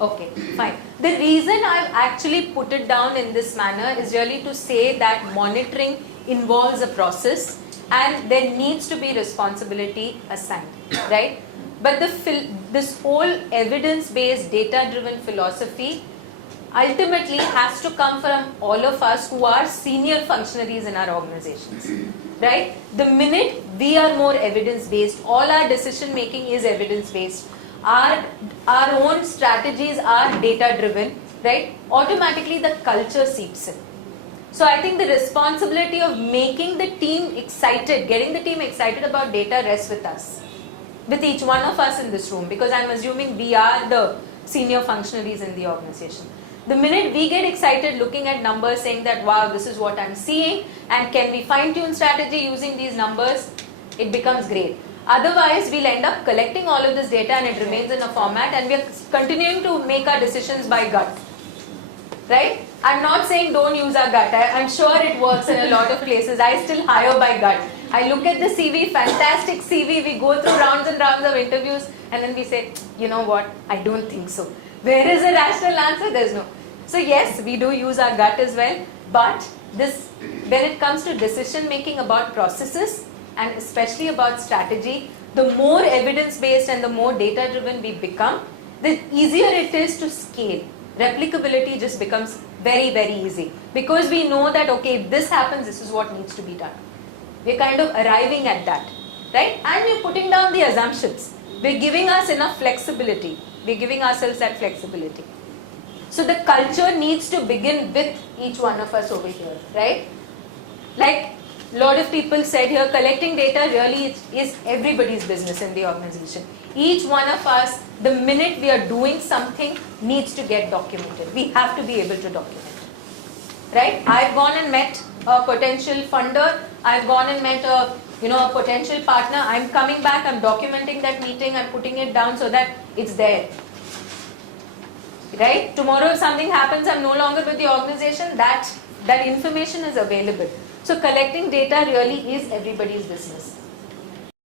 Okay, fine. The reason I've actually put it down in this manner is really to say that monitoring involves a process and there needs to be responsibility assigned, right? But this whole evidence-based, data-driven philosophy ultimately has to come from all of us who are senior functionaries in our organizations, right? The minute we are more evidence-based, all our decision-making is evidence-based, our own strategies are data-driven, right? Automatically the culture seeps in. So I think the responsibility of making the team excited, getting the team excited about data rests with us, with each one of us in this room, because I'm assuming we are the senior functionaries in the organization. The minute we get excited looking at numbers saying that, wow, this is what I'm seeing, and can we fine-tune strategy using these numbers, it becomes great. Otherwise, we'll end up collecting all of this data and it remains in a format and we're continuing to make our decisions by gut. Right? I'm not saying don't use our gut. I'm sure it works in a lot of places. I still hire by gut. I look at the CV, fantastic CV, we go through rounds and rounds of interviews and then we say, you know what, I don't think so. Where is a rational answer? There's no. So yes, we do use our gut as well, but when it comes to decision making about processes and especially about strategy, the more evidence-based and the more data-driven we become, the easier it is to scale. Replicability just becomes very, very easy because we know that, okay, if this happens, this is what needs to be done. We're kind of arriving at that, right? And we're putting down the assumptions. We're giving us enough flexibility. We're giving ourselves that flexibility. So the culture needs to begin with each one of us over here, right? Like a lot of people said here, collecting data really is everybody's business in the organization. Each one of us, the minute we are doing something, needs to get documented. We have to be able to document, right? I've gone and met a potential funder. I've gone and met a potential partner. I'm coming back. I'm documenting that meeting. I'm putting it down so that it's there. Right? Tomorrow if something happens, I'm no longer with the organization, that information is available. So collecting data really is everybody's business.